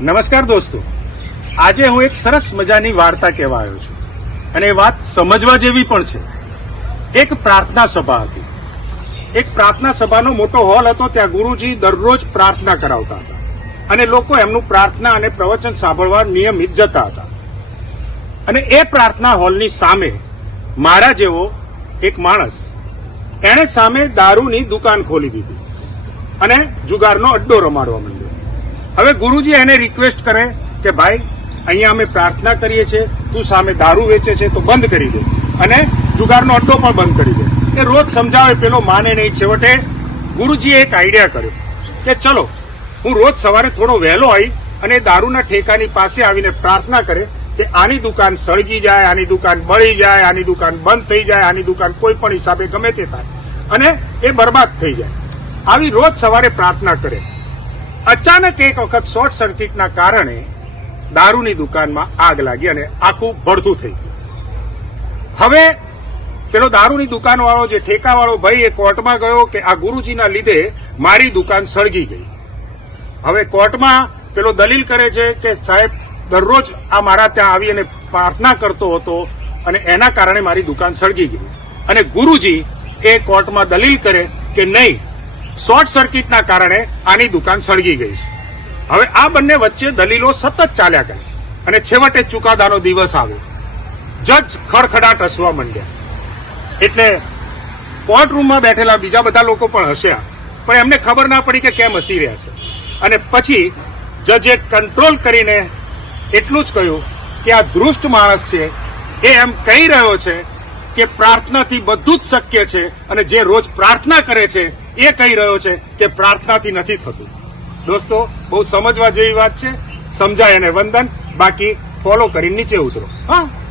નમસ્કાર દોસ્તો. આજે હું એક સરસ મજાની વાર્તા કહેવા આવ્યો છું. અને એ વાત સમજવા જેવી પણ છે. એક પ્રાર્થના સભા હતી. એક પ્રાર્થના સભાનો મોટો હોલ હતો ત્યાં ગુરુજી દરરોજ પ્રાર્થના કરાવતા હતા. અને લોકો એમનું પ્રાર્થના અને પ્રવચન સાંભળવા નિયમિત જતા હતા. અને એ પ્રાર્થના હોલની સામે મારા જેવો એક માણસ એણે સામે દારૂની દુકાન ખોલી દીધી. અને જુગારનો અડ્ડો રમાડવા માંડ્યો. હવે ગુરુજી એને રિક્વેસ્ટ કરે કે ભાઈ, અહીંયા અમે પ્રાર્થના કરીએ છીએ, તું સામે દારૂ વેચે છે તો બંધ કરી દે. અને જુગારનો અડ્ડો પણ બંધ કરી દે. એ રોજ સમજાવે પેલો માને નહીં છેવટે ગુરુજીએ એક આઈડિયા કર્યો કે ચલો, હું રોજ સવારે થોડો વહેલો આવી અને દારૂના ઠેકાની પાસે આવીને પ્રાર્થના કરે કે આની દુકાન સળગી જાય, આની દુકાન બળી જાય, આની દુકાન બંધ થઈ જાય, આની દુકાન કોઈ પણ હિસાબે ગમે તે થાય. અને એ બરબાદ થઈ જાય. આવી રોજ સવારે પ્રાર્થના કરે. અચાનક એક વખત શોર્ટ સર્કિટના કારણે દારૂની દુકાનમાં આગ લાગી અને આખું ભડથું થઈ ગયું. હવે પેલો દારૂની દુકાનવાળો જે ઠેકાવાળો ભાઈ એ કોર્ટમાં ગયો કે આ ગુરુજીના લીધે મારી દુકાન સળગી ગઈ. હવે કોર્ટમાં પેલો દલીલ કરે છે કે સાહેબ, દરરોજ આ મારા ત્યાં આવી અને પ્રાર્થના કરતો હતો અને એના કારણે મારી દુકાન સળગી ગઈ. અને ગુરુજી એ કોર્ટમાં દલીલ કરે કે નહીં શોર્ટ સર્કિટના કારણે આની દુકાન સળગી ગઈ છે. હવે આ બંને વચ્ચે દલીલો સતત ચાલ્યા કરી અને છેવટે ચુકાદાનો દિવસ આવ્યો. જજ ખડખડાટ હસવા માંડ્યા. એટલે કોર્ટ રૂમમાં બેઠેલા બીજા બધા લોકો પણ હસ્યા, પણ એમને ખબર ના પડી કે કેમ હસી રહ્યા છે. અને પછી જજે કંટ્રોલ કરીને એટલું જ કહ્યું કે આ ધૃષ્ટ માણસ છે, એ એમ કહી રહ્યો છે કે પ્રાર્થનાથી બધું જ શક્ય છે અને જે રોજ પ્રાર્થના કરે છે એ કહી રહ્યો છે કે પ્રાર્થનાથી નથી થતું. દોસ્તો, બહુ સમજવા જેવી વાત છે. સમજાય અને વંદન. બાકી ફોલો કરીને નીચે ઉતરો. હા?